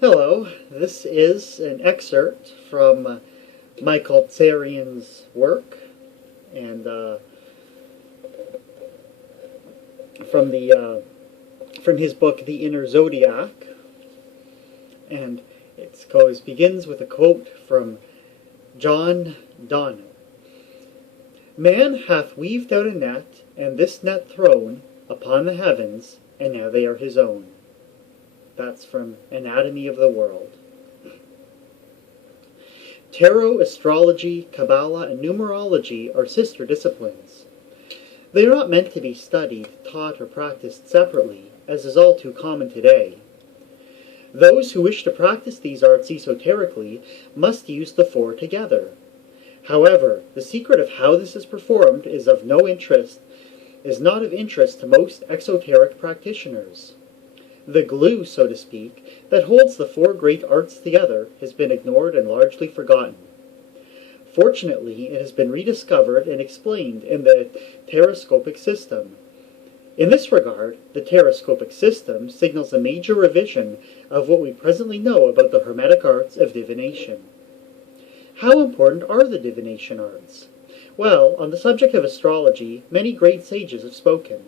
Hello, this is an excerpt from Michael Tsarion's work, and from his book The Inner Zodiac, and begins with a quote from John Donne. "Man hath weaved out a net, and this net thrown upon the heavens, and now they are his own." That's from Anatomy of the World. Tarot, astrology, Kabbalah, and numerology are sister disciplines. They are not meant to be studied, taught, or practiced separately, as is all too common today. Those who wish to practice these arts esoterically must use the four together. However, the secret of how this is performed is not of interest to most exoteric practitioners. The glue, so to speak, that holds the four great arts together has been ignored and largely forgotten. Fortunately, it has been rediscovered and explained in the teroscopic system. In this regard, the teroscopic system signals a major revision of what we presently know about the Hermetic arts of divination. How important are the divination arts? Well, on the subject of astrology, many great sages have spoken.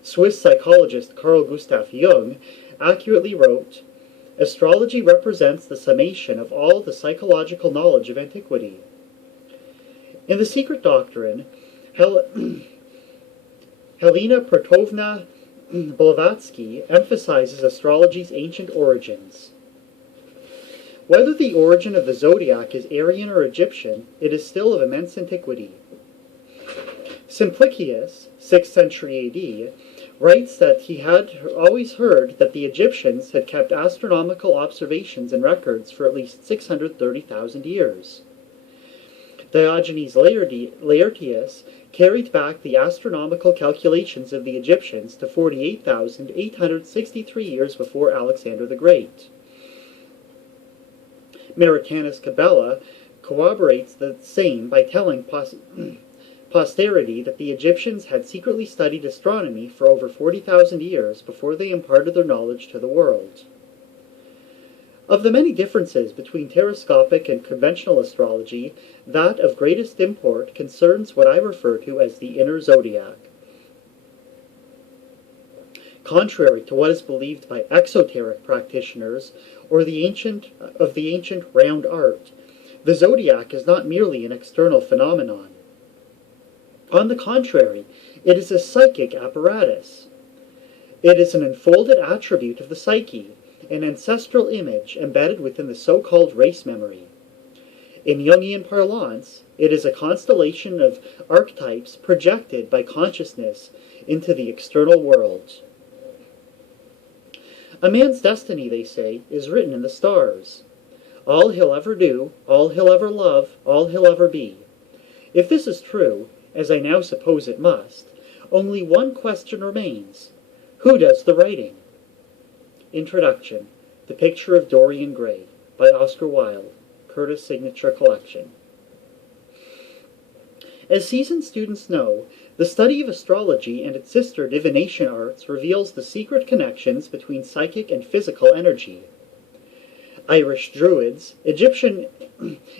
Swiss psychologist Carl Gustav Jung accurately wrote, "Astrology represents the summation of all the psychological knowledge of antiquity." In The Secret Doctrine, Helena Petrovna Blavatsky emphasizes astrology's ancient origins. Whether the origin of the zodiac is Aryan or Egyptian, it is still of immense antiquity. Simplicius, 6th century AD, writes that he had always heard that the Egyptians had kept astronomical observations and records for at least 630,000 years. Diogenes Laertius carried back the astronomical calculations of the Egyptians to 48,863 years before Alexander the Great. Americanus Cabela corroborates the same by telling posterity that the Egyptians had secretly studied astronomy for over 40,000 years before they imparted their knowledge to the world. Of the many differences between teroscopic and conventional astrology, that of greatest import concerns what I refer to as the inner zodiac. Contrary to what is believed by exoteric practitioners or the ancient round art, the zodiac is not merely an external phenomenon. On the contrary, it is a psychic apparatus. It is an enfolded attribute of the psyche, an ancestral image embedded within the so-called race memory. In Jungian parlance, it is a constellation of archetypes projected by consciousness into the external world. A man's destiny, they say, is written in the stars. All he'll ever do, all he'll ever love, all he'll ever be. If this is true, as I now suppose it must, only one question remains. Who does the writing? Introduction. The Picture of Dorian Gray, by Oscar Wilde, Curtis Signature Collection. As seasoned students know, the study of astrology and its sister divination arts reveals the secret connections between psychic and physical energy. Irish Druids, Egyptian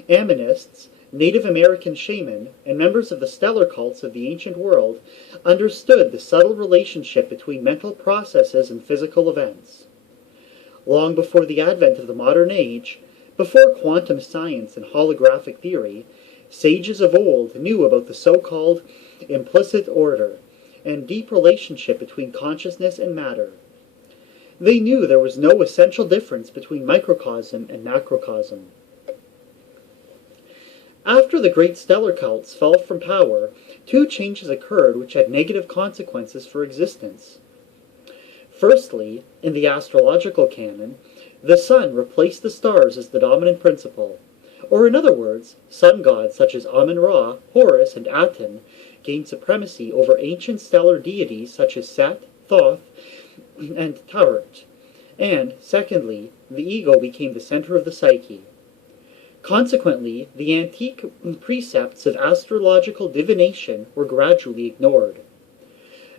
Amanists, Native American shaman, and members of the stellar cults of the ancient world understood the subtle relationship between mental processes and physical events. Long before the advent of the modern age, before quantum science and holographic theory, sages of old knew about the so-called implicit order and deep relationship between consciousness and matter. They knew there was no essential difference between microcosm and macrocosm. After the great stellar cults fell from power, two changes occurred which had negative consequences for existence. Firstly, in the astrological canon, the sun replaced the stars as the dominant principle, or in other words, sun gods such as Amun-Ra, Horus, and Aten gained supremacy over ancient stellar deities such as Set, Thoth, and Taurat. And, secondly, the ego became the center of the psyche. Consequently, the antique precepts of astrological divination were gradually ignored.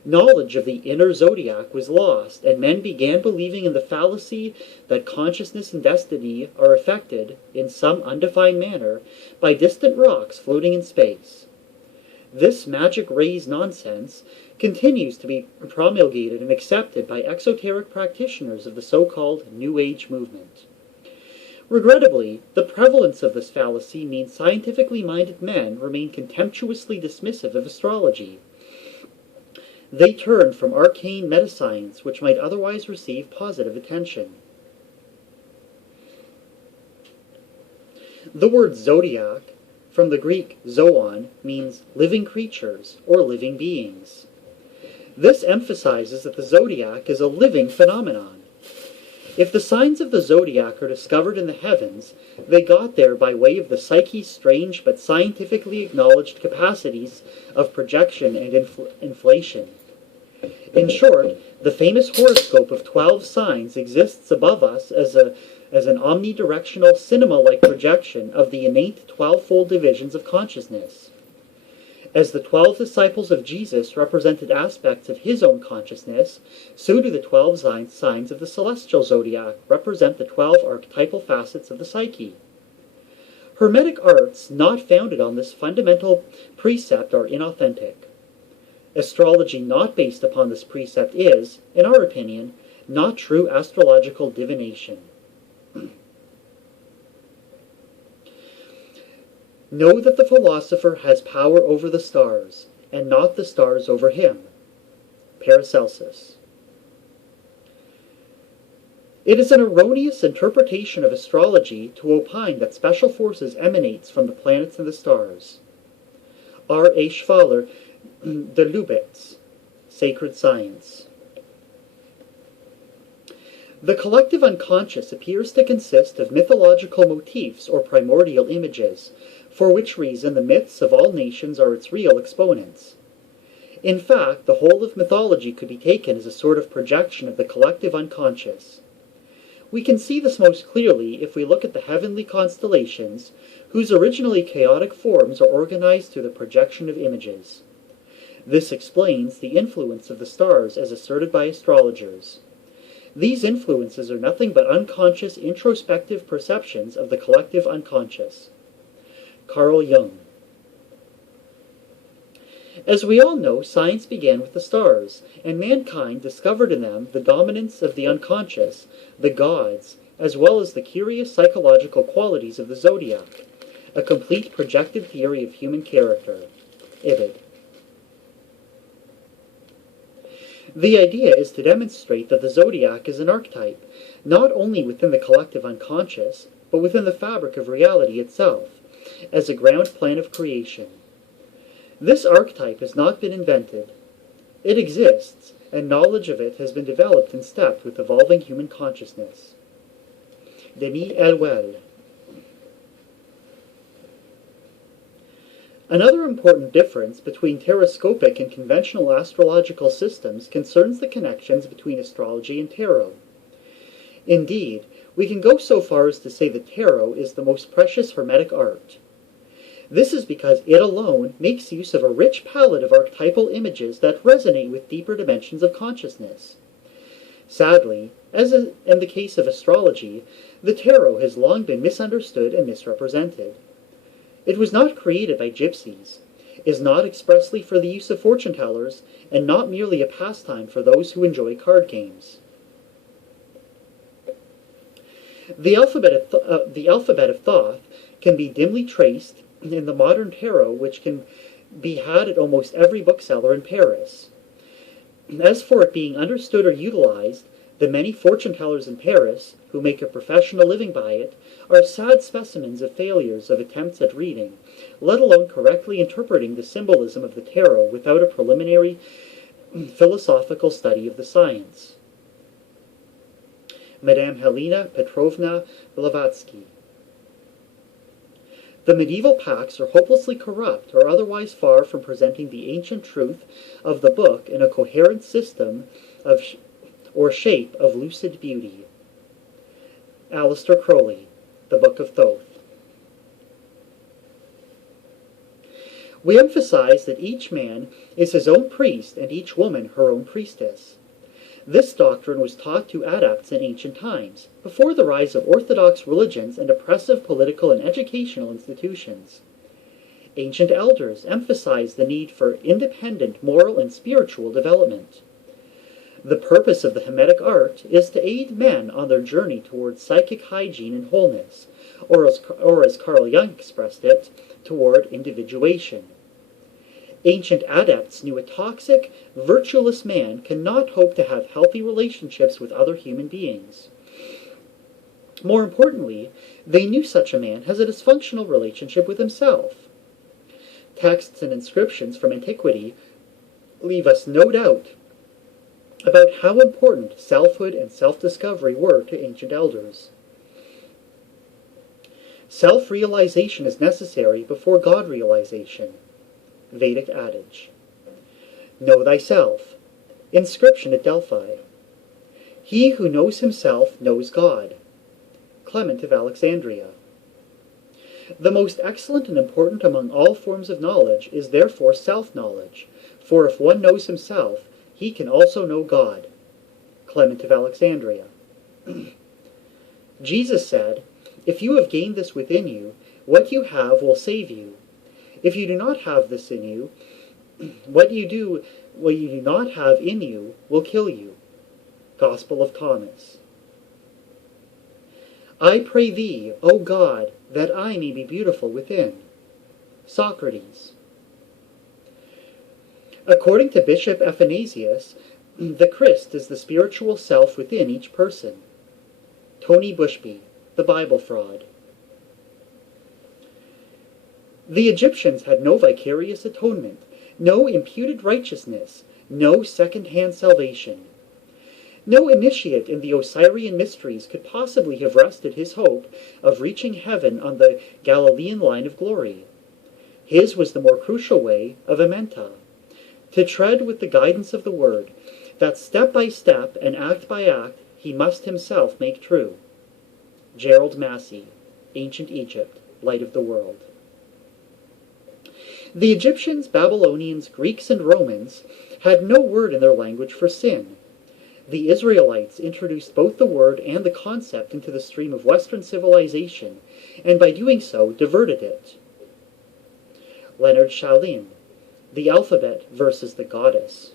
Knowledge of the inner zodiac was lost, and men began believing in the fallacy that consciousness and destiny are affected, in some undefined manner, by distant rocks floating in space. This magic rays nonsense continues to be promulgated and accepted by exoteric practitioners of the so-called New Age movement. Regrettably, the prevalence of this fallacy means scientifically minded men remain contemptuously dismissive of astrology. They turn from arcane metascience, which might otherwise receive positive attention. The word zodiac, from the Greek zoon, means living creatures or living beings. This emphasizes that the zodiac is a living phenomenon. If the signs of the zodiac are discovered in the heavens, they got there by way of the psyche's strange but scientifically acknowledged capacities of projection and inflation. In short, the famous horoscope of 12 signs exists above us as an omnidirectional cinema-like projection of the innate 12-fold divisions of consciousness. As the 12 disciples of Jesus represented aspects of his own consciousness, so do the 12 signs of the celestial zodiac represent the 12 archetypal facets of the psyche. Hermetic arts not founded on this fundamental precept are inauthentic. Astrology not based upon this precept is, in our opinion, not true astrological divination. Know that the philosopher has power over the stars, and not the stars over him. Paracelsus. It is an erroneous interpretation of astrology to opine that special forces emanates from the planets and the stars. R. A. Schwaller, de Lubitz, Sacred Science. The collective unconscious appears to consist of mythological motifs or primordial images, for which reason the myths of all nations are its real exponents. In fact, the whole of mythology could be taken as a sort of projection of the collective unconscious. We can see this most clearly if we look at the heavenly constellations, whose originally chaotic forms are organized through the projection of images. This explains the influence of the stars as asserted by astrologers. These influences are nothing but unconscious introspective perceptions of the collective unconscious. Carl Jung. As we all know, science began with the stars, and mankind discovered in them the dominance of the unconscious, the gods, as well as the curious psychological qualities of the zodiac, a complete projected theory of human character. Ibid. The idea is to demonstrate that the zodiac is an archetype, not only within the collective unconscious, but within the fabric of reality itself, as a ground plan of creation. This archetype has not been invented. It exists, and knowledge of it has been developed in step with evolving human consciousness. Denis Elwell. Another important difference between teroscopic and conventional astrological systems concerns the connections between astrology and tarot. Indeed, we can go so far as to say that tarot is the most precious hermetic art. This is because it alone makes use of a rich palette of archetypal images that resonate with deeper dimensions of consciousness. Sadly, as in the case of astrology, the tarot has long been misunderstood and misrepresented. It was not created by gypsies, is not expressly for the use of fortune-tellers, and not merely a pastime for those who enjoy card games. The alphabet of Thoth can be dimly traced in the modern tarot, which can be had at almost every bookseller in Paris. As for it being understood or utilized, the many fortune-tellers in Paris, who make a professional living by it, are sad specimens of failures of attempts at reading, let alone correctly interpreting the symbolism of the tarot without a preliminary philosophical study of the science. Madame Helena Petrovna Blavatsky. The medieval pacts are hopelessly corrupt or otherwise far from presenting the ancient truth of the book in a coherent system or shape of lucid beauty. Aleister Crowley, The Book of Thoth. We emphasize that each man is his own priest and each woman her own priestess. This doctrine was taught to adepts in ancient times, before the rise of orthodox religions and oppressive political and educational institutions. Ancient elders emphasized the need for independent moral and spiritual development. The purpose of the Hermetic art is to aid men on their journey towards psychic hygiene and wholeness, or as Carl Jung expressed it, toward individuation. Ancient adepts knew a toxic, virtueless man cannot hope to have healthy relationships with other human beings. More importantly, they knew such a man has a dysfunctional relationship with himself. Texts and inscriptions from antiquity leave us no doubt about how important selfhood and self-discovery were to ancient elders. Self-realization is necessary before God-realization. Vedic adage. Know thyself. Inscription at Delphi. He who knows himself knows God. Clement of Alexandria. The most excellent and important among all forms of knowledge is therefore self-knowledge, for if one knows himself, he can also know God. Clement of Alexandria. Jesus said, "If you have gained this within you, what you have will save you. If you do not have this in you, what you do not have in you will kill you." Gospel of Thomas. I pray thee, O God, that I may be beautiful within. Socrates. According to Bishop Athanasius, the Christ is the spiritual self within each person. Tony Bushby, The Bible Fraud. The Egyptians had no vicarious atonement, no imputed righteousness, no second-hand salvation. No initiate in the Osirian mysteries could possibly have rested his hope of reaching heaven on the Galilean line of glory. His was the more crucial way of Amenta, to tread with the guidance of the Word, that step by step and act by act he must himself make true. Gerald Massey, Ancient Egypt, Light of the World. The Egyptians, Babylonians, Greeks, and Romans had no word in their language for sin. The Israelites introduced both the word and the concept into the stream of Western civilization, and by doing so diverted it. Leonard Shalin, The Alphabet versus the Goddess.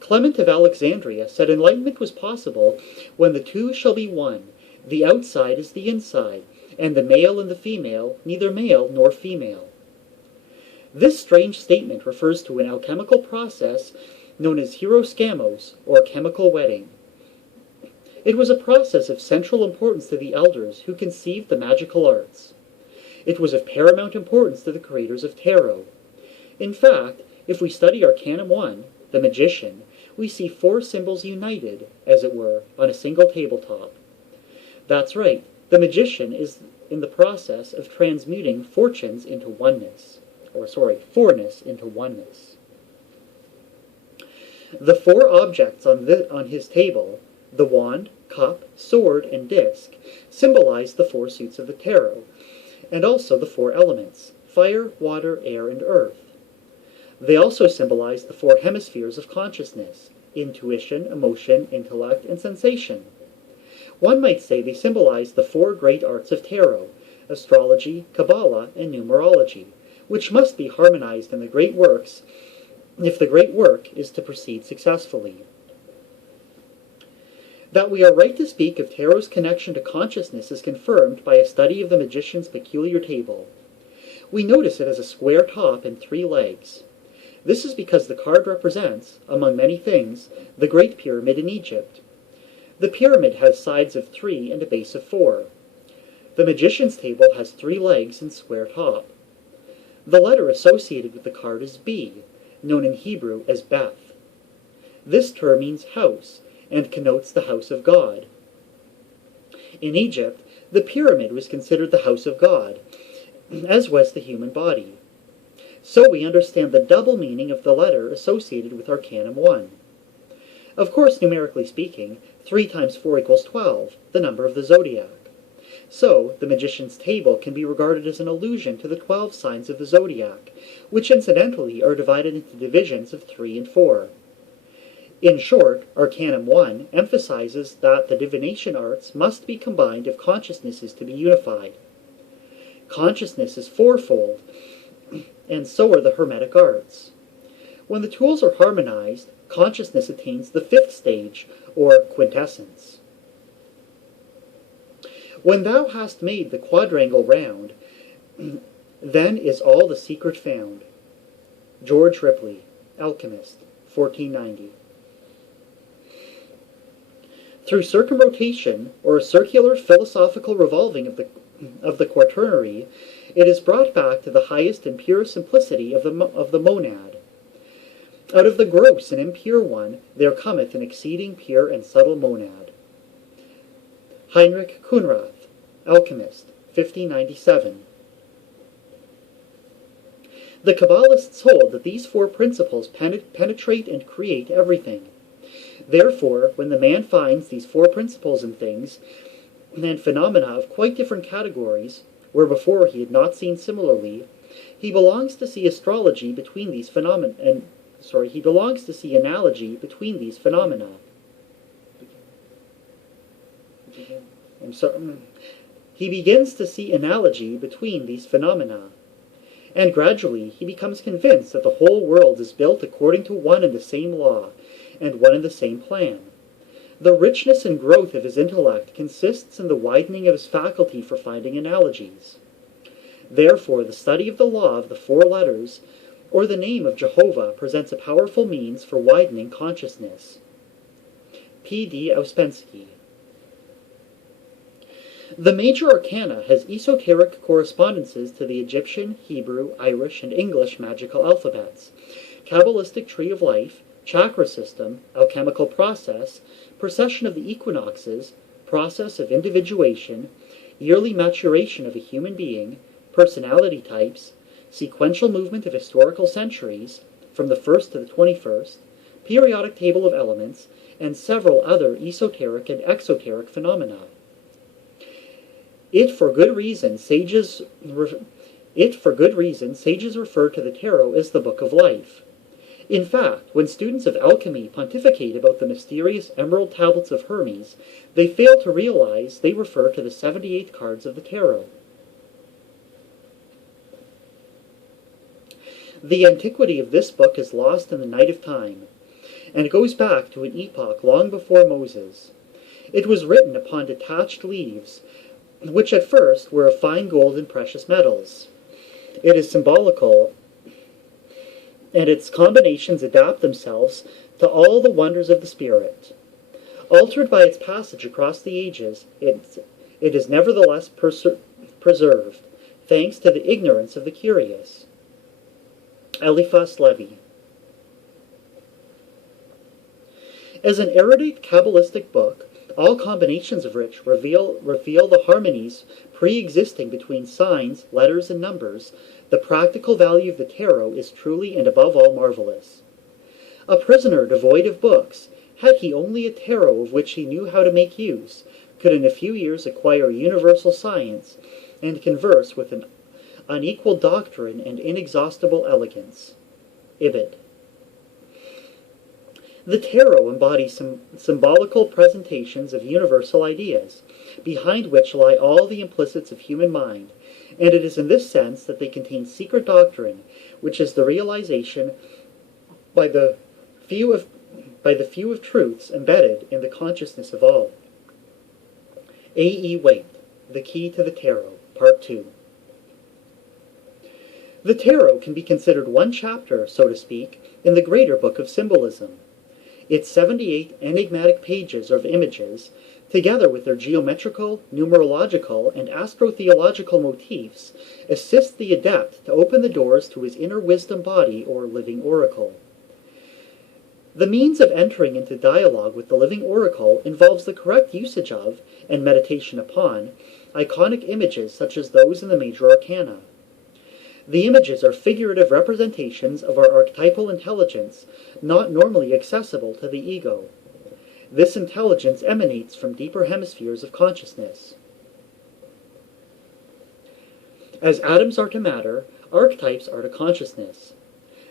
Clement of Alexandria said enlightenment was possible when the two shall be one, the outside is the inside, and the male and the female neither male nor female. This strange statement refers to an alchemical process known as hieroskamos, or chemical wedding. It was a process of central importance to the elders who conceived the magical arts. It was of paramount importance to the creators of tarot. In fact, if we study Arcanum 1, the magician, we see 4 symbols united, as it were, on a single tabletop. That's right, the magician is in the process of transmuting fortunes into oneness. Fourness into oneness. The 4 objects on his table, the wand, cup, sword, and disc, symbolize the 4 suits of the tarot, and also the 4 elements, fire, water, air, and earth. They also symbolize the 4 hemispheres of consciousness, intuition, emotion, intellect, and sensation. One might say they symbolize the 4 great arts of tarot, astrology, Kabbalah, and numerology, which must be harmonized in the great works if the great work is to proceed successfully. That we are right to speak of tarot's connection to consciousness is confirmed by a study of the magician's peculiar table. We notice it has a square top and 3 legs. This is because the card represents, among many things, the Great Pyramid in Egypt. The pyramid has sides of 3 and a base of 4. The magician's table has 3 legs and square top. The letter associated with the card is B, known in Hebrew as Beth. This term means house, and connotes the house of God. In Egypt, the pyramid was considered the house of God, as was the human body. So we understand the double meaning of the letter associated with Arcanum 1. Of course, numerically speaking, 3 times 4 equals 12, the number of the Zodiac. So, the magician's table can be regarded as an allusion to the 12 signs of the Zodiac, which incidentally are divided into divisions of 3 and 4. In short, Arcanum 1 emphasizes that the divination arts must be combined if consciousness is to be unified. Consciousness is fourfold, and so are the Hermetic arts. When the tools are harmonized, consciousness attains the 5th stage, or quintessence. When thou hast made the quadrangle round, then is all the secret found. George Ripley, Alchemist, 1490. Through circumrotation, or a circular philosophical revolving of the quaternary, it is brought back to the highest and purest simplicity of the monad. Out of the gross and impure one there cometh an exceeding pure and subtle monad. Heinrich Kunrath, Alchemist, 1597. The Kabbalists hold that these 4 principles penetrate and create everything. Therefore, when the man finds these 4 principles in things and phenomena of quite different categories, where before he had not seen similarly, he belongs to see astrology between these phenomena. He belongs to see analogy between these phenomena. He begins to see analogy between these phenomena, and gradually he becomes convinced that the whole world is built according to one and the same law, and one and the same plan. The richness and growth of his intellect consists in the widening of his faculty for finding analogies. Therefore, the study of the law of the 4 letters, or the name of Jehovah, presents a powerful means for widening consciousness. P. D. Ouspensky. The major arcana has esoteric correspondences to the Egyptian, Hebrew, Irish, and English magical alphabets, Kabbalistic tree of life, chakra system, alchemical process, precession of the equinoxes, process of individuation, yearly maturation of a human being, personality types, sequential movement of historical centuries, from the 1st to the 21st, periodic table of elements, and several other esoteric and exoteric phenomena. It for good reason sages refer to the tarot as the book of life. In fact, when students of alchemy pontificate about the mysterious emerald tablets of Hermes, they fail to realize they refer to the 78 cards of the tarot. The antiquity of this book is lost in the night of time, and goes back to an epoch long before Moses. It was written upon detached leaves, which at first were of fine gold and precious metals. It is symbolical, and its combinations adapt themselves to all the wonders of the spirit. Altered by its passage across the ages, it is nevertheless preserved, thanks to the ignorance of the curious. Eliphas Levi. As an erudite Kabbalistic book, all combinations of which reveal the harmonies pre-existing between signs, letters, and numbers, the practical value of the tarot is truly and above all marvelous. A prisoner devoid of books, had he only a tarot of which he knew how to make use, could in a few years acquire universal science, and converse with an unequaled doctrine and inexhaustible elegance. Ibid. The tarot embodies some symbolical presentations of universal ideas, behind which lie all the implicits of human mind, and it is in this sense that they contain secret doctrine, which is the realization by the few of truths embedded in the consciousness of all. A. E. Waite, The Key to the Tarot, Part 2. The tarot can be considered one chapter, so to speak, in the greater book of symbolism. Its 78 enigmatic pages of images, together with their geometrical, numerological, and astrotheological motifs, assist the adept to open the doors to his inner wisdom body or living oracle. The means of entering into dialogue with the living oracle involves the correct usage of, and meditation upon, iconic images such as those in the major arcana. The images are figurative representations of our archetypal intelligence, not normally accessible to the ego. This intelligence emanates from deeper hemispheres of consciousness. As atoms are to matter, archetypes are to consciousness.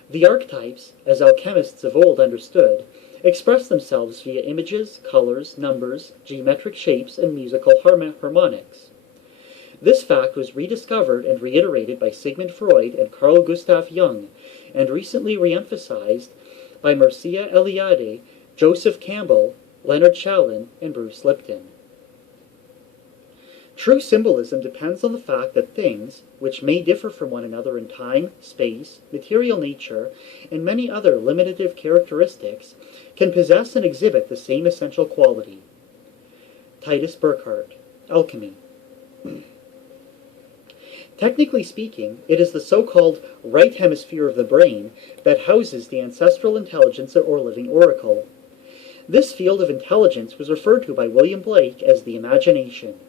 The archetypes, as alchemists of old understood, express themselves via images, colors, numbers, geometric shapes, and musical harmonics. This fact was rediscovered and reiterated by Sigmund Freud and Carl Gustav Jung, and recently reemphasized by Mircea Eliade, Joseph Campbell, Leonard Challen, and Bruce Lipton. True symbolism depends on the fact that things, which may differ from one another in time, space, material nature, and many other limitative characteristics, can possess and exhibit the same essential quality. Titus Burckhardt, Alchemy. Technically speaking, it is the so-called right hemisphere of the brain that houses the ancestral intelligence or living oracle. This field of intelligence was referred to by William Blake as the imagination.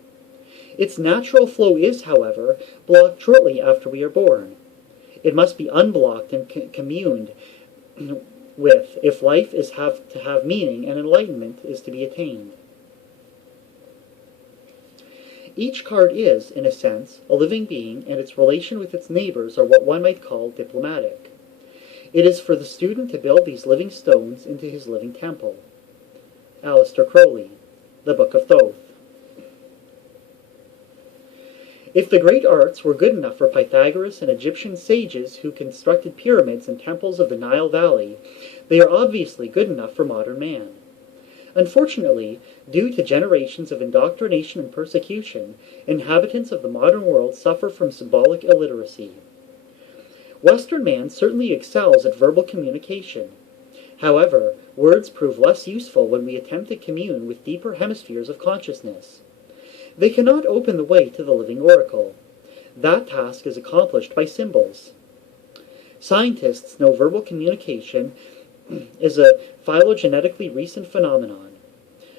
Its natural flow is, however, blocked shortly after we are born. It must be unblocked and communed with if life is to have meaning and enlightenment is to be attained. Each card is, in a sense, a living being, and its relation with its neighbors are what one might call diplomatic. It is for the student to build these living stones into his living temple. Aleister Crowley, The Book of Thoth. If the great arts were good enough for Pythagoras and Egyptian sages who constructed pyramids and temples of the Nile Valley, they are obviously good enough for modern man. Unfortunately, due to generations of indoctrination and persecution, inhabitants of the modern world suffer from symbolic illiteracy. Western man certainly excels at verbal communication. However, words prove less useful when we attempt to commune with deeper hemispheres of consciousness. They cannot open the way to the living oracle. That task is accomplished by symbols. Scientists know verbal communication is a phylogenetically recent phenomenon.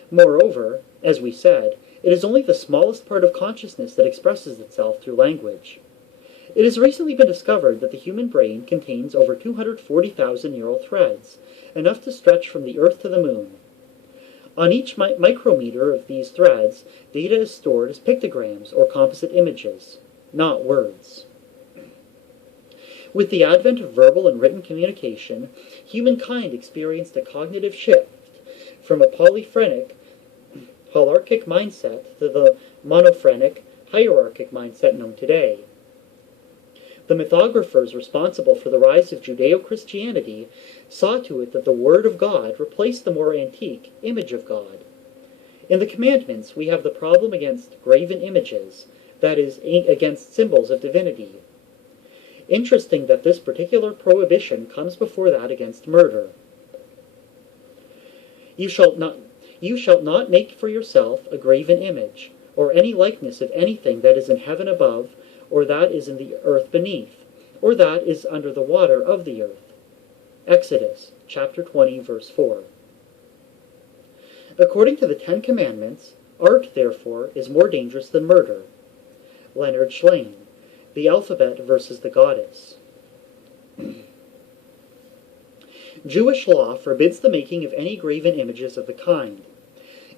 Moreover, as we said, it is only the smallest part of consciousness that expresses itself through language. It has recently been discovered that the human brain contains over 240,000 neural threads, enough to stretch from the Earth to the Moon. On each micrometer of these threads, data is stored as pictograms or composite images, not words. With the advent of verbal and written communication, humankind experienced a cognitive shift from a polyphrenic, holarchic mindset to the monophrenic, hierarchic mindset known today. The mythographers responsible for the rise of Judeo-Christianity saw to it that the Word of God replaced the more antique image of God. In the commandments, we have the problem against graven images, that is, against symbols of divinity. Interesting that this particular prohibition comes before that against murder. You shall not make for yourself a graven image, or any likeness of anything that is in heaven above, or that is in the earth beneath, or that is under the water of the earth. Exodus, chapter 20, verse 4. According to the Ten Commandments, art, therefore, is more dangerous than murder. Leonard Shlain, The Alphabet versus the Goddess. Jewish law forbids the making of any graven images of the kind.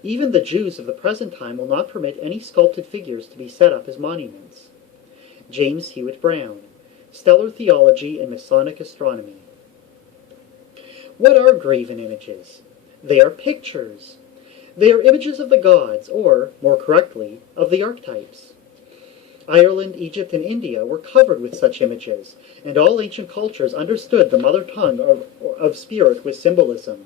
Even the Jews of the present time will not permit any sculpted figures to be set up as monuments. James Hewitt Brown, Stellar Theology and Masonic Astronomy. What are graven images? They are pictures. They are images of the gods, or, more correctly, of the archetypes. Ireland, Egypt, and India were covered with such images, and all ancient cultures understood the mother tongue of spirit with symbolism.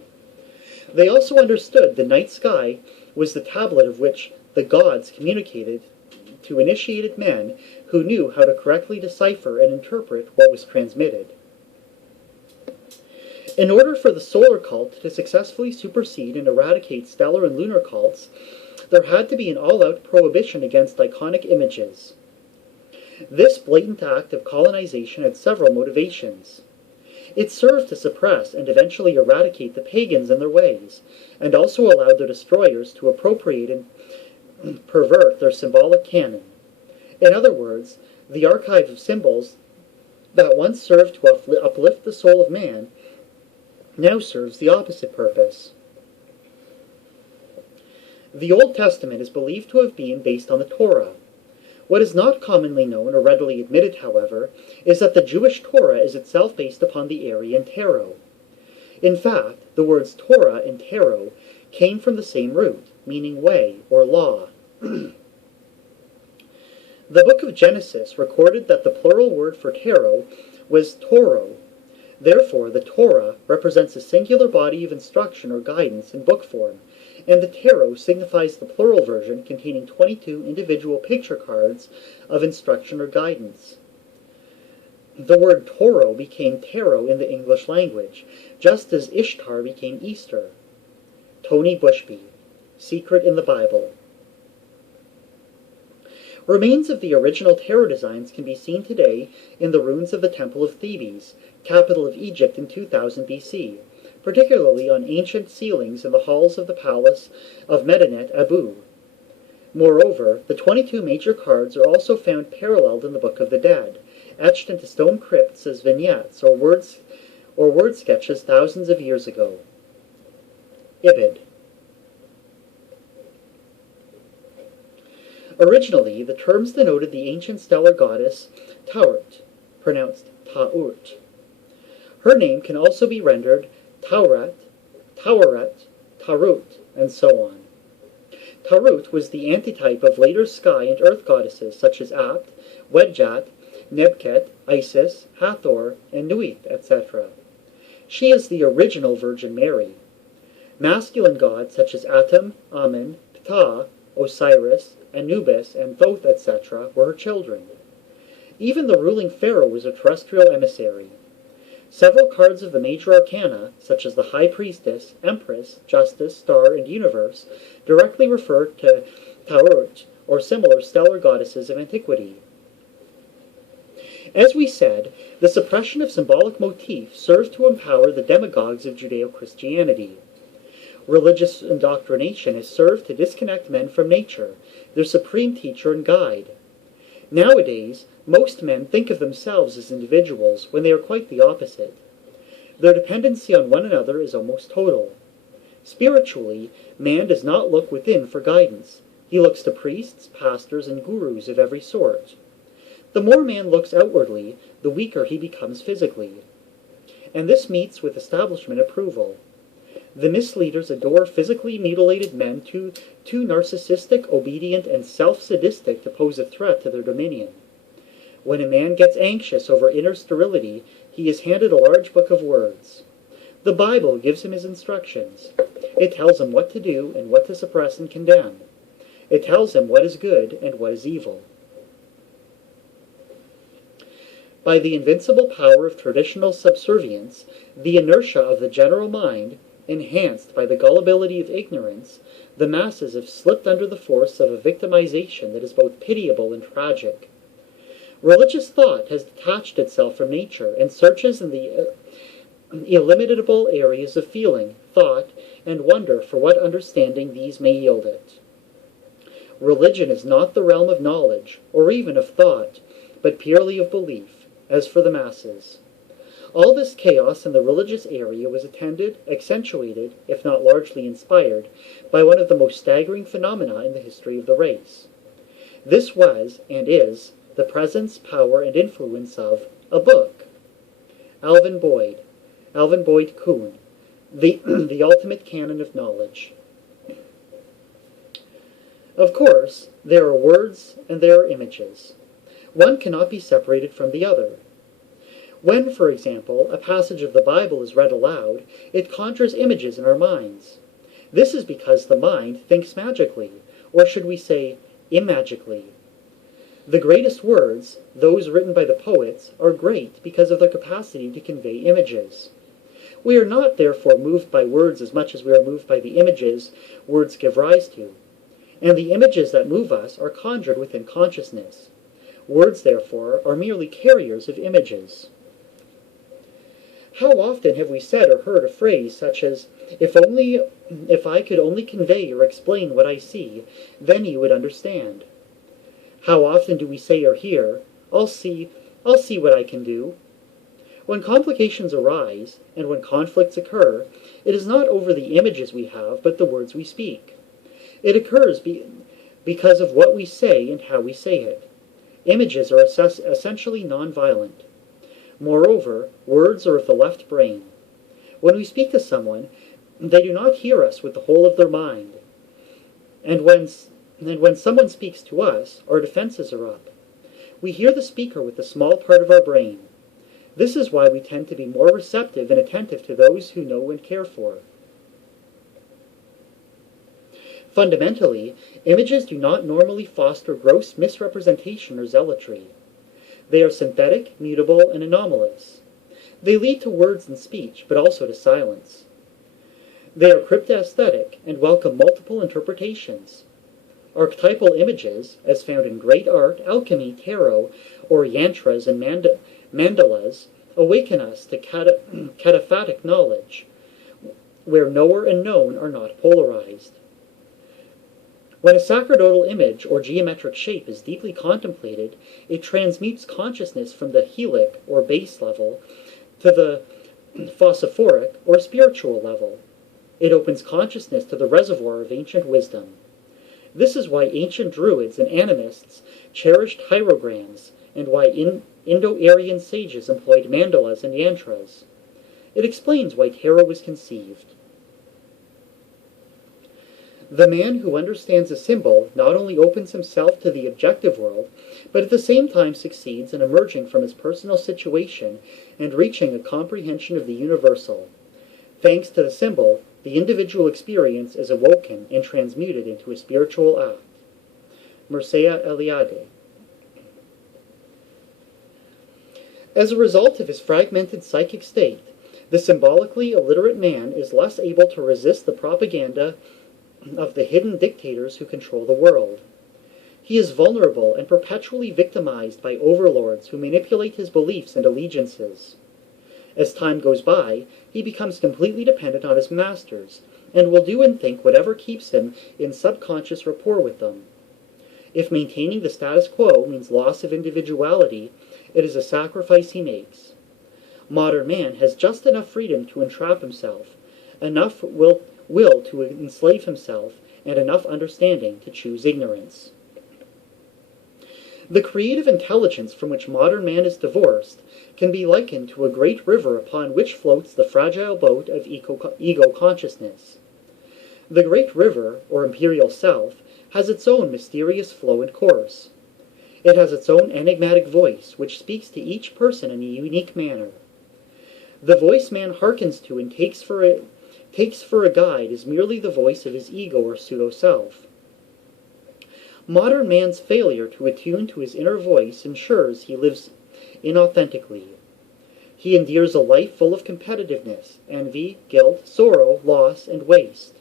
They also understood the night sky was the tablet of which the gods communicated to initiated men who knew how to correctly decipher and interpret what was transmitted. In order for the solar cult to successfully supersede and eradicate stellar and lunar cults, there had to be an all-out prohibition against iconic images. This blatant act of colonization had several motivations. It served to suppress and eventually eradicate the pagans and their ways, and also allowed their destroyers to appropriate and pervert their symbolic canon. In other words, the archive of symbols that once served to uplift the soul of man now serves the opposite purpose. The Old Testament is believed to have been based on the Torah. What is not commonly known or readily admitted, however, is that the Jewish Torah is itself based upon the Aryan tarot. In fact, the words Torah and tarot came from the same root, meaning way or law. The book of Genesis recorded that the plural word for tarot was Toro. Therefore, the Torah represents a singular body of instruction or guidance in book form, and the tarot signifies the plural version containing 22 individual picture cards of instruction or guidance. The word Toro became tarot in the English language, just as Ishtar became Easter. Tony Bushby, Secret in the Bible. Remains of the original tarot designs can be seen today in the ruins of the Temple of Thebes, capital of Egypt in 2000 BC, particularly on ancient ceilings in the halls of the palace of Medinet Abu. Moreover, the 22 major cards are also found paralleled in the Book of the Dead, etched into stone crypts as vignettes or word sketches thousands of years ago. Ibid. Originally, the terms denoted the ancient stellar goddess Taurt, pronounced Taurt. Her name can also be rendered Taurat, Tauret, Tarut, and so on. Tarut was the antitype of later sky and earth goddesses such as Apt, Wedjat, Nebket, Isis, Hathor, and Nuit, etc. She is the original Virgin Mary. Masculine gods such as Atum, Amun, Ptah, Osiris, Anubis, and Thoth, etc. were her children. Even the ruling pharaoh was a terrestrial emissary. Several cards of the major arcana, such as the High Priestess, Empress, Justice, Star, and Universe, directly refer to Taurt, or similar stellar goddesses of antiquity. As we said, the suppression of symbolic motifs served to empower the demagogues of Judeo-Christianity. Religious indoctrination has served to disconnect men from nature, their supreme teacher and guide. Nowadays, most men think of themselves as individuals when they are quite the opposite. Their dependency on one another is almost total. Spiritually, man does not look within for guidance. He looks to priests, pastors, and gurus of every sort. The more man looks outwardly, the weaker he becomes physically. And this meets with establishment approval. The misleaders adore physically mutilated men too narcissistic, obedient, and self-sadistic to pose a threat to their dominion. When a man gets anxious over inner sterility, he is handed a large book of words. The Bible gives him his instructions. It tells him what to do and what to suppress and condemn. It tells him what is good and what is evil. By the invincible power of traditional subservience, the inertia of the general mind, enhanced by the gullibility of ignorance, the masses have slipped under the force of a victimization that is both pitiable and tragic. Religious thought has detached itself from nature and searches in the illimitable areas of feeling, thought, and wonder for what understanding these may yield it. Religion is not the realm of knowledge, or even of thought, but purely of belief, as for the masses. All this chaos in the religious area was attended, accentuated, if not largely inspired, by one of the most staggering phenomena in the history of the race. This was, and is, the presence, power, and influence of a book. Alvin Boyd Kuhn, the ultimate canon of knowledge. Of course, there are words and there are images. One cannot be separated from the other. When, for example, a passage of the Bible is read aloud, it conjures images in our minds. This is because the mind thinks magically, or should we say, immagically. The greatest words, those written by the poets, are great because of their capacity to convey images. We are not, therefore, moved by words as much as we are moved by the images words give rise to. And the images that move us are conjured within consciousness. Words, therefore, are merely carriers of images. How often have we said or heard a phrase such as, if I could only convey or explain what I see, then you would understand. How often do we say or hear, I'll see what I can do. When complications arise, and when conflicts occur, it is not over the images we have, but the words we speak. It occurs because of what we say and how we say it. Images are essentially nonviolent. Moreover, words are of the left brain. When we speak to someone, they do not hear us with the whole of their mind. And when someone speaks to us, our defenses are up. We hear the speaker with the small part of our brain. This is why we tend to be more receptive and attentive to those who know and care for. Fundamentally, images do not normally foster gross misrepresentation or zealotry. They are synthetic, mutable, and anomalous. They lead to words and speech, but also to silence. They are crypto-aesthetic and welcome multiple interpretations. Archetypal images, as found in great art, alchemy, tarot, or yantras and mandalas, awaken us to cataphatic knowledge, where knower and known are not polarized. When a sacerdotal image or geometric shape is deeply contemplated, it transmutes consciousness from the helic or base level to the phosphoric or spiritual level. It opens consciousness to the reservoir of ancient wisdom. This is why ancient druids and animists cherished hierograms, and why Indo-Aryan sages employed mandalas and yantras. It explains why tarot was conceived. The man who understands a symbol not only opens himself to the objective world, but at the same time succeeds in emerging from his personal situation and reaching a comprehension of the universal. Thanks to the symbol, the individual experience is awoken and transmuted into a spiritual act. Mircea Eliade. As a result of his fragmented psychic state, the symbolically illiterate man is less able to resist the propaganda of the hidden dictators who control the world. He is vulnerable and perpetually victimized by overlords who manipulate his beliefs and allegiances. As time goes by, he becomes completely dependent on his masters, and will do and think whatever keeps him in subconscious rapport with them. If maintaining the status quo means loss of individuality, it is a sacrifice he makes. Modern man has just enough freedom to entrap himself, enough will to enslave himself, and enough understanding to choose ignorance. The creative intelligence from which modern man is divorced can be likened to a great river upon which floats the fragile boat of ego consciousness. The great river, or imperial self, has its own mysterious flow and course. It has its own enigmatic voice, which speaks to each person in a unique manner. The voice man hearkens to and takes for a guide is merely the voice of his ego or pseudo-self. Modern man's failure to attune to his inner voice ensures he lives inauthentically. He endears a life full of competitiveness, envy, guilt, sorrow, loss, and waste.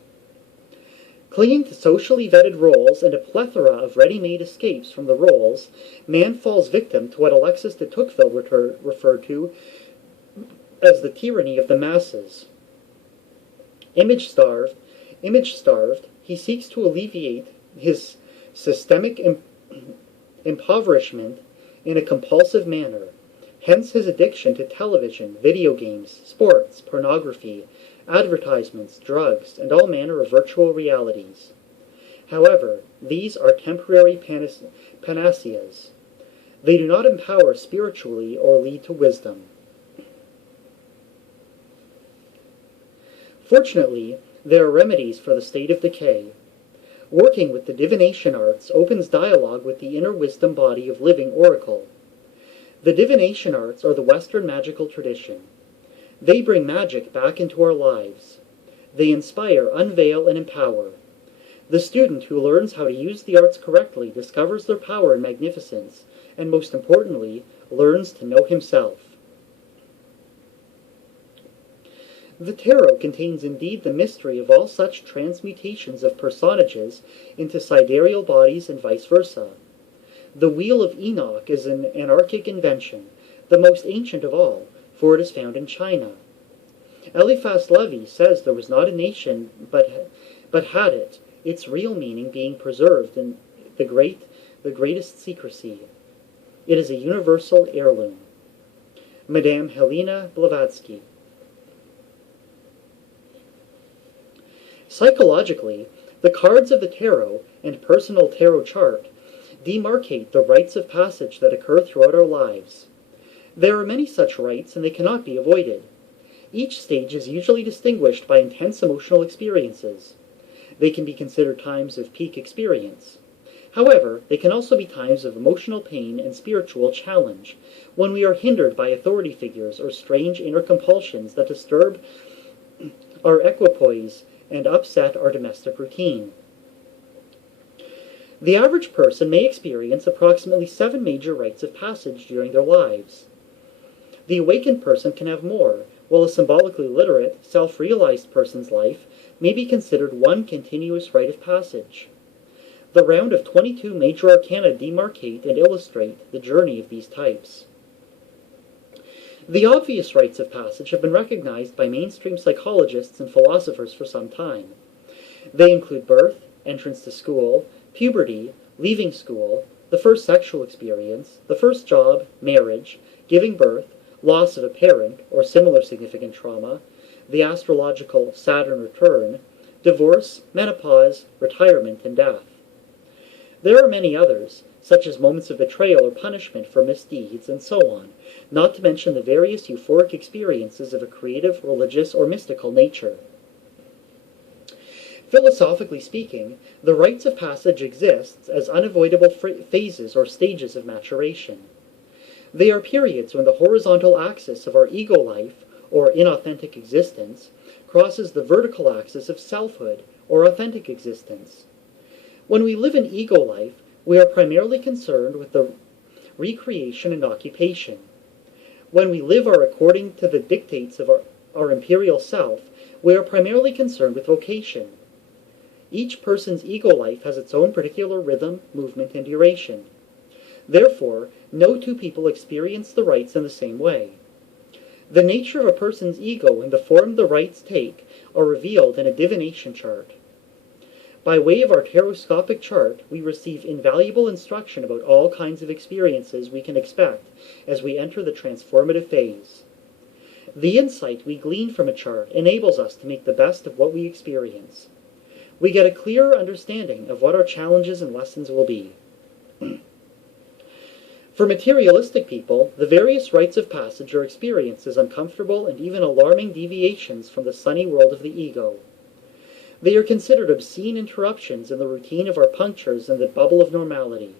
Clinging to socially vetted roles and a plethora of ready-made escapes from the roles, man falls victim to what Alexis de Tocqueville referred to as the tyranny of the masses. Image-starved, he seeks to alleviate his systemic impoverishment in a compulsive manner, hence his addiction to television, video games, sports, pornography, advertisements, drugs, and all manner of virtual realities. However, these are temporary panaceas. They do not empower spiritually or lead to wisdom. Fortunately, there are remedies for the state of decay. Working with the divination arts opens dialogue with the inner wisdom body of living oracle. The divination arts are the Western magical tradition. They bring magic back into our lives. They inspire, unveil, and empower. The student who learns how to use the arts correctly discovers their power and magnificence, and most importantly, learns to know himself. The tarot contains indeed the mystery of all such transmutations of personages into sidereal bodies and vice versa. The Wheel of Enoch is an anarchic invention, the most ancient of all, for it is found in China. Eliphas Levi says there was not a nation but had it, its real meaning being preserved in the greatest secrecy. It is a universal heirloom. Madame Helena Blavatsky. Psychologically, the cards of the tarot and personal tarot chart demarcate the rites of passage that occur throughout our lives. There are many such rites, and they cannot be avoided. Each stage is usually distinguished by intense emotional experiences. They can be considered times of peak experience. However, they can also be times of emotional pain and spiritual challenge, when we are hindered by authority figures or strange inner compulsions that disturb our equipoise and upset our domestic routine. The average person may experience approximately 7 major rites of passage during their lives. The awakened person can have more, while a symbolically literate, self-realized person's life may be considered one continuous rite of passage. The round of 22 major arcana demarcate and illustrate the journey of these types. The obvious rites of passage have been recognized by mainstream psychologists and philosophers for some time. They include birth, entrance to school, puberty, leaving school, the first sexual experience, the first job, marriage, giving birth, loss of a parent or similar significant trauma, the astrological Saturn return, divorce, menopause, retirement, and death. There are many others, such as moments of betrayal or punishment for misdeeds, and so on, not to mention the various euphoric experiences of a creative, religious, or mystical nature. Philosophically speaking, the rites of passage exist as unavoidable phases or stages of maturation. They are periods when the horizontal axis of our ego life, or inauthentic existence, crosses the vertical axis of selfhood, or authentic existence. When we live in ego life, we are primarily concerned with the recreation and occupation. When we live according to the dictates of our imperial self, we are primarily concerned with vocation. Each person's ego life has its own particular rhythm, movement, and duration. Therefore, no two people experience the rites in the same way. The nature of a person's ego and the form the rites take are revealed in a divination chart. By way of our taroscopic chart, we receive invaluable instruction about all kinds of experiences we can expect as we enter the transformative phase. The insight we glean from a chart enables us to make the best of what we experience. We get a clearer understanding of what our challenges and lessons will be. For materialistic people, the various rites of passage are experienced as uncomfortable and even alarming deviations from the sunny world of the ego. They are considered obscene interruptions in the routine of our punctures in the bubble of normality.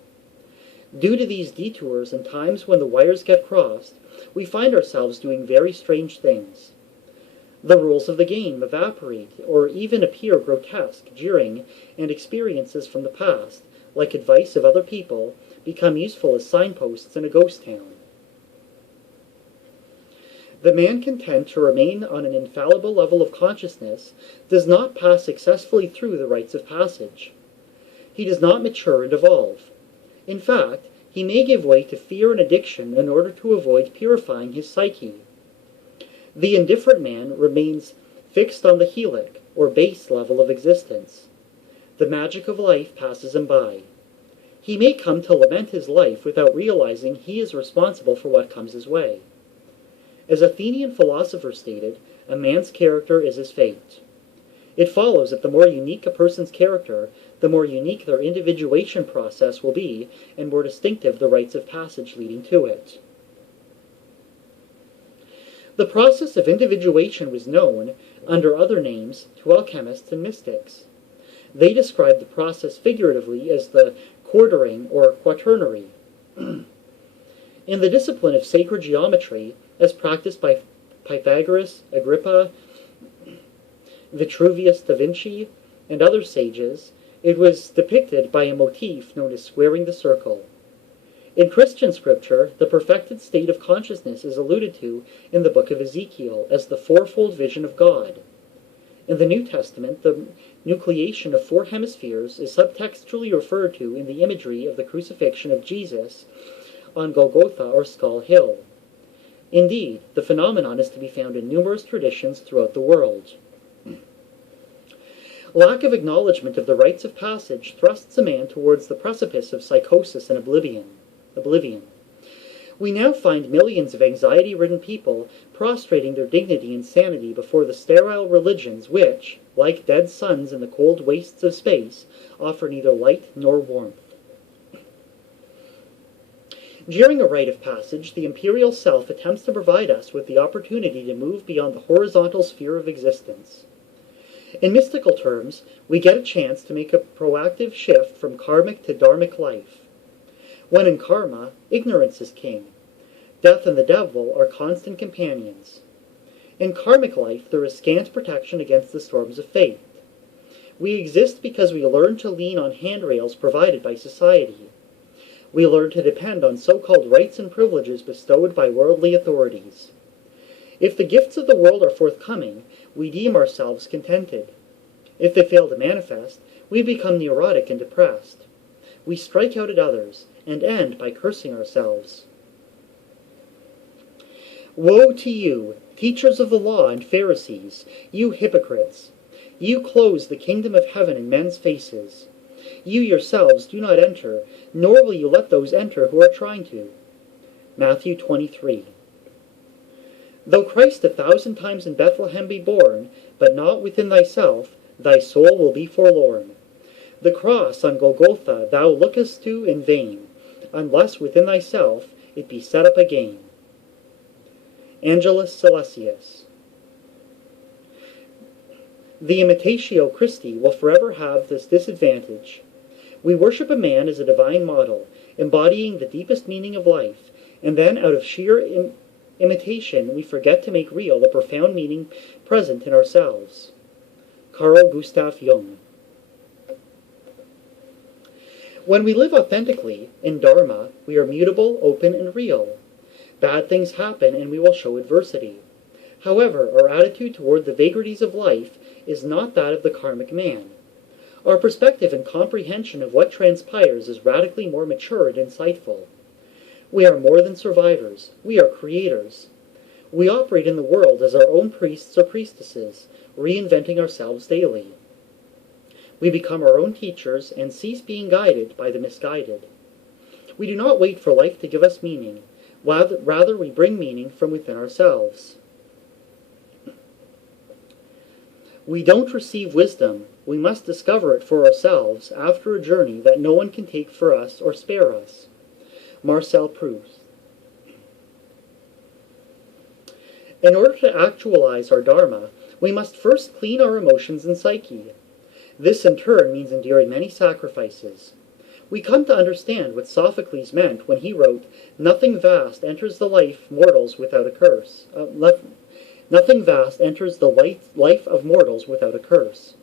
Due to these detours and times when the wires get crossed, we find ourselves doing very strange things. The rules of the game evaporate or even appear grotesque during, and experiences from the past, like advice of other people, become useful as signposts in a ghost town. The man content to remain on an infallible level of consciousness does not pass successfully through the rites of passage. He does not mature and evolve. In fact, he may give way to fear and addiction in order to avoid purifying his psyche. The indifferent man remains fixed on the helic, or base level of existence. The magic of life passes him by. He may come to lament his life without realizing he is responsible for what comes his way. As Athenian philosophers stated, a man's character is his fate. It follows that the more unique a person's character, the more unique their individuation process will be, and more distinctive the rites of passage leading to it. The process of individuation was known, under other names, to alchemists and mystics. They described the process figuratively as the quartering or quaternary. In the discipline of sacred geometry, as practiced by Pythagoras, Agrippa, Vitruvius da Vinci, and other sages, it was depicted by a motif known as squaring the circle. In Christian scripture, the perfected state of consciousness is alluded to in the book of Ezekiel as the fourfold vision of God. In the New Testament, the nucleation of 4 hemispheres is subtextually referred to in the imagery of the crucifixion of Jesus on Golgotha or Skull Hill. Indeed, the phenomenon is to be found in numerous traditions throughout the world. Lack of acknowledgement of the rites of passage thrusts a man towards the precipice of psychosis and oblivion. We now find millions of anxiety-ridden people prostrating their dignity and sanity before the sterile religions which, like dead suns in the cold wastes of space, offer neither light nor warmth. During a rite of passage, the imperial self attempts to provide us with the opportunity to move beyond the horizontal sphere of existence. In mystical terms, we get a chance to make a proactive shift from karmic to dharmic life. When in karma, ignorance is king. Death and the devil are constant companions. In karmic life, there is scant protection against the storms of fate. We exist because we learn to lean on handrails provided by society. We learn to depend on so-called rights and privileges bestowed by worldly authorities. If the gifts of the world are forthcoming, we deem ourselves contented. If they fail to manifest, we become neurotic and depressed. We strike out at others, and end by cursing ourselves. Woe to you, teachers of the law and Pharisees, you hypocrites! You close the kingdom of heaven in men's faces. You yourselves do not enter, nor will you let those enter who are trying to. Matthew 23. Though Christ 1,000 times in Bethlehem be born, but not within thyself, thy soul will be forlorn. The cross on Golgotha thou lookest to in vain, unless within thyself it be set up again. Angelus Silesius. The imitatio Christi will forever have this disadvantage. We worship a man as a divine model, embodying the deepest meaning of life, and then out of sheer imitation we forget to make real the profound meaning present in ourselves. Carl Gustav Jung. When we live authentically, in Dharma, we are mutable, open, and real. Bad things happen and we will show adversity. However, our attitude toward the vagaries of life is not that of the karmic man. Our perspective and comprehension of what transpires is radically more mature and insightful. We are more than survivors. We are creators. We operate in the world as our own priests or priestesses, reinventing ourselves daily. We become our own teachers and cease being guided by the misguided. We do not wait for life to give us meaning. Rather, we bring meaning from within ourselves. We don't receive wisdom. We must discover it for ourselves after a journey that no one can take for us or spare us. Marcel Proust. In order to actualize our Dharma, we must first clean our emotions and psyche. This in turn means enduring many sacrifices. We come to understand what Sophocles meant when he wrote, "Nothing vast enters the life mortals without a curse." Nothing vast enters the life of mortals without a curse.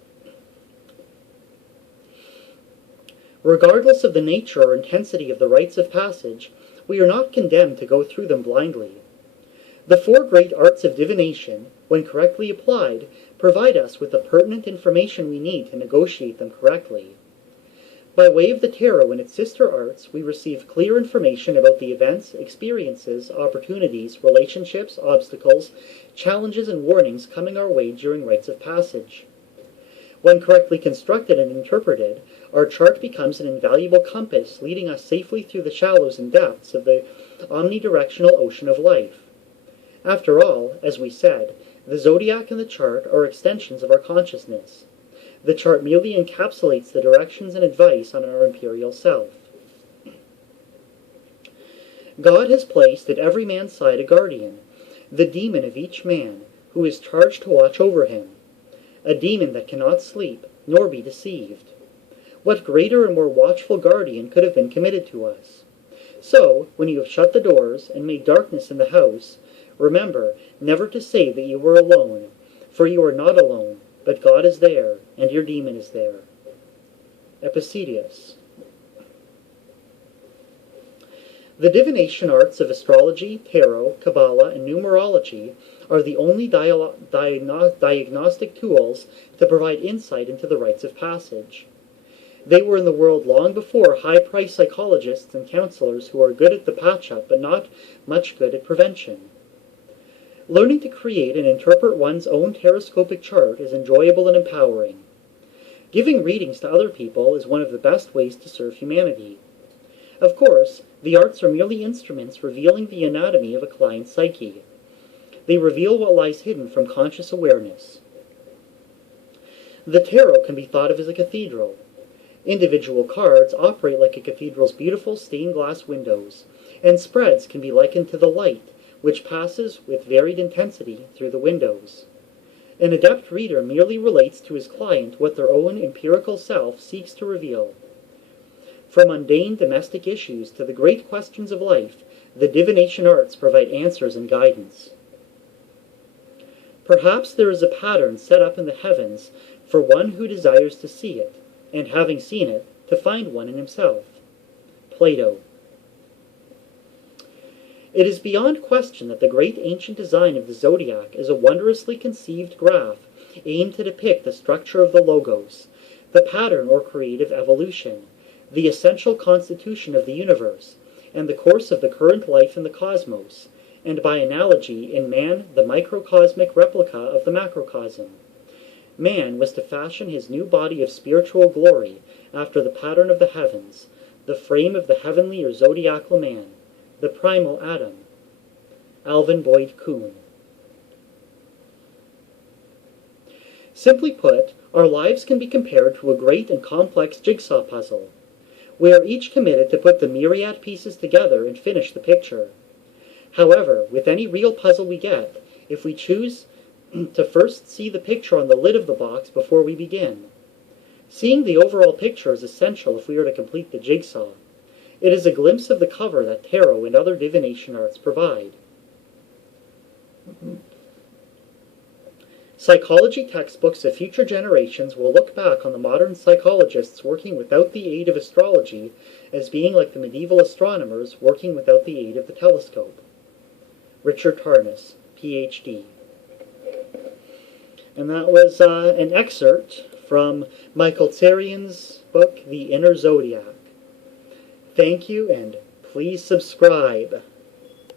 Regardless of the nature or intensity of the rites of passage, we are not condemned to go through them blindly. The four great arts of divination, when correctly applied, provide us with the pertinent information we need to negotiate them correctly. By way of the tarot and its sister arts, we receive clear information about the events, experiences, opportunities, relationships, obstacles, challenges, and warnings coming our way during rites of passage. When correctly constructed and interpreted, our chart becomes an invaluable compass leading us safely through the shallows and depths of the omnidirectional ocean of life. After all, as we said, the zodiac and the chart are extensions of our consciousness. The chart merely encapsulates the directions and advice on our imperial self. God has placed at every man's side a guardian, the demon of each man, who is charged to watch over him, a demon that cannot sleep, nor be deceived. What greater and more watchful guardian could have been committed to us? So, when you have shut the doors and made darkness in the house, remember never to say that you were alone, for you are not alone, but God is there, and your demon is there. Epictetus. The divination arts of astrology, tarot, Kabbalah, and numerology are the only diagnostic tools to provide insight into the rites of passage. They were in the world long before high-priced psychologists and counselors who are good at the patch-up but not much good at prevention. Learning to create and interpret one's own teroscopic chart is enjoyable and empowering. Giving readings to other people is one of the best ways to serve humanity. Of course, the arts are merely instruments revealing the anatomy of a client's psyche. They reveal what lies hidden from conscious awareness. The tarot can be thought of as a cathedral. Individual cards operate like a cathedral's beautiful stained glass windows, and spreads can be likened to the light which passes with varied intensity through the windows. An adept reader merely relates to his client what their own empirical self seeks to reveal. From mundane domestic issues to the great questions of life, the divination arts provide answers and guidance. Perhaps there is a pattern set up in the heavens for one who desires to see it, and having seen it, to find one in himself. Plato. It is beyond question that the great ancient design of the zodiac is a wondrously conceived graph aimed to depict the structure of the logos, the pattern or creative evolution, the essential constitution of the universe, and the course of the current life in the cosmos, and by analogy in man the microcosmic replica of the macrocosm. Man was to fashion his new body of spiritual glory after the pattern of the heavens, the frame of the heavenly or zodiacal man, the primal Adam. Alvin Boyd Kuhn. Simply put, our lives can be compared to a great and complex jigsaw puzzle. We are each committed to put the myriad pieces together and finish the picture. However, with any real puzzle we get, if we choose to first see the picture on the lid of the box before we begin. Seeing the overall picture is essential if we are to complete the jigsaw. It is a glimpse of the cover that tarot and other divination arts provide. Psychology textbooks of future generations will look back on the modern psychologists working without the aid of astrology as being like the medieval astronomers working without the aid of the telescope. Richard Harness, Ph.D. And that was an excerpt from Michael Tsarion's book, The Inner Zodiac. Thank you, and please subscribe.